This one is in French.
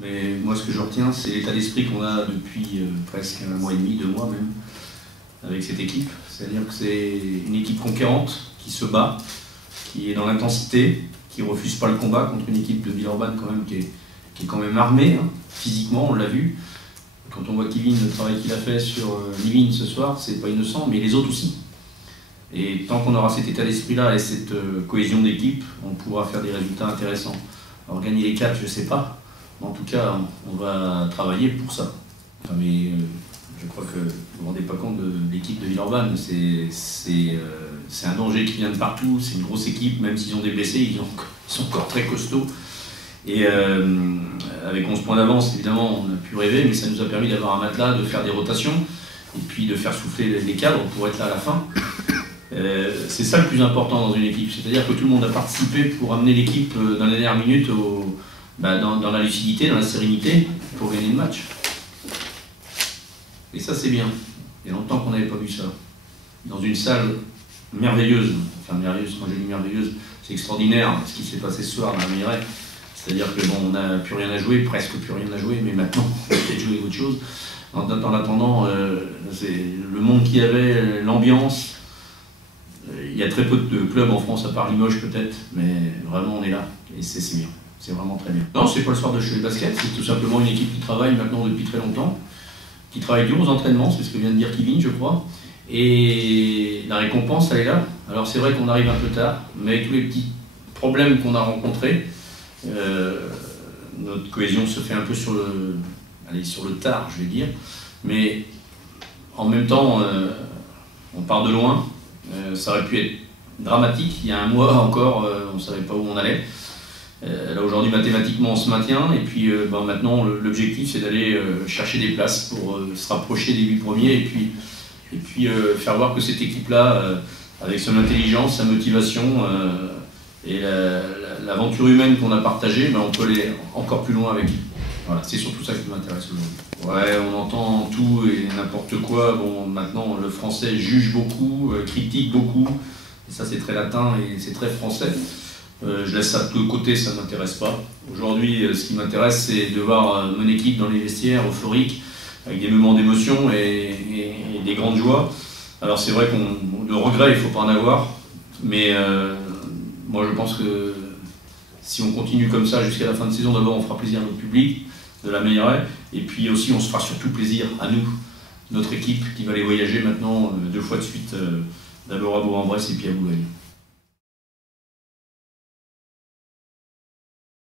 Mais moi, ce que je retiens, c'est l'état d'esprit qu'on a depuis presque un mois et demi, 2 mois même, avec cette équipe. C'est-à-dire que c'est une équipe conquérante, qui se bat, qui est dans l'intensité, qui ne refuse pas le combat contre une équipe de Villeurbanne quand même, qui est quand même armée, hein, physiquement, on l'a vu. Quand on voit Kevin, le travail qu'il a fait sur Livin ce soir, c'est pas innocent, mais les autres aussi. Et tant qu'on aura cet état d'esprit-là et cette cohésion d'équipe, on pourra faire des résultats intéressants. Alors gagner les 4, je ne sais pas. Mais en tout cas, on va travailler pour ça. Enfin, mais je crois que vous ne vous rendez pas compte de l'équipe de Villeurbanne. C'est un danger qui vient de partout. C'est une grosse équipe, même s'ils ont des blessés, ils sont encore très costauds. Et avec 11 points d'avance, évidemment, on a pu rêver, mais ça nous a permis d'avoir un matelas, de faire des rotations, et puis de faire souffler les cadres pour être là à la fin. C'est ça le plus important dans une équipe, c'est-à-dire que tout le monde a participé pour amener l'équipe dans les dernières minutes dans la lucidité, dans la sérénité, pour gagner le match. Et ça c'est bien. Il y a longtemps qu'on n'avait pas vu ça. Dans une salle merveilleuse, enfin merveilleuse, quand j'ai dit merveilleuse, c'est extraordinaire ce qui s'est passé ce soir dans la Meilleraie. C'est-à-dire que bon, on n'a plus rien à jouer, presque plus rien à jouer, mais maintenant on peut peut-être jouer autre chose. En attendant, c'est le monde qu'il y avait, l'ambiance. Il y a très peu de clubs en France, à part Limoges peut-être, mais vraiment on est là, et c'est bien, c'est vraiment très bien. Non, c'est pas le soir de Cholet Basket, c'est tout simplement une équipe qui travaille maintenant depuis très longtemps, qui travaille dur aux entraînements, c'est ce que vient de dire Kevin, je crois, et la récompense, elle est là. Alors c'est vrai qu'on arrive un peu tard, mais avec tous les petits problèmes qu'on a rencontrés, notre cohésion se fait un peu sur le tard, je vais dire, mais en même temps, on part de loin. Ça aurait pu être dramatique, il y a un mois encore, on ne savait pas où on allait. Là aujourd'hui, mathématiquement, on se maintient, et puis maintenant, l'objectif, c'est d'aller chercher des places pour se rapprocher des 8 premiers, et puis faire voir que cette équipe-là, avec son intelligence, sa motivation, et l'aventure humaine qu'on a partagée, on peut aller encore plus loin avec. Voilà, c'est surtout ça qui m'intéresse aujourd'hui. Ouais, on entend tout et n'importe quoi. Bon, maintenant, le français juge beaucoup, critique beaucoup. Et ça, c'est très latin et c'est très français. Je laisse ça de côté, ça ne m'intéresse pas. Aujourd'hui, ce qui m'intéresse, c'est de voir mon équipe dans les vestiaires, euphorique, avec des moments d'émotion et des grandes joies. Alors, c'est vrai de regrets, il ne faut pas en avoir. Mais moi, je pense que si on continue comme ça jusqu'à la fin de saison, d'abord, on fera plaisir à notre public, de la Meilleraie, et puis aussi on se fera surtout plaisir à nous, notre équipe qui va aller voyager maintenant 2 fois de suite, d'abord à Bourg-en-Bresse et puis à Boulogne.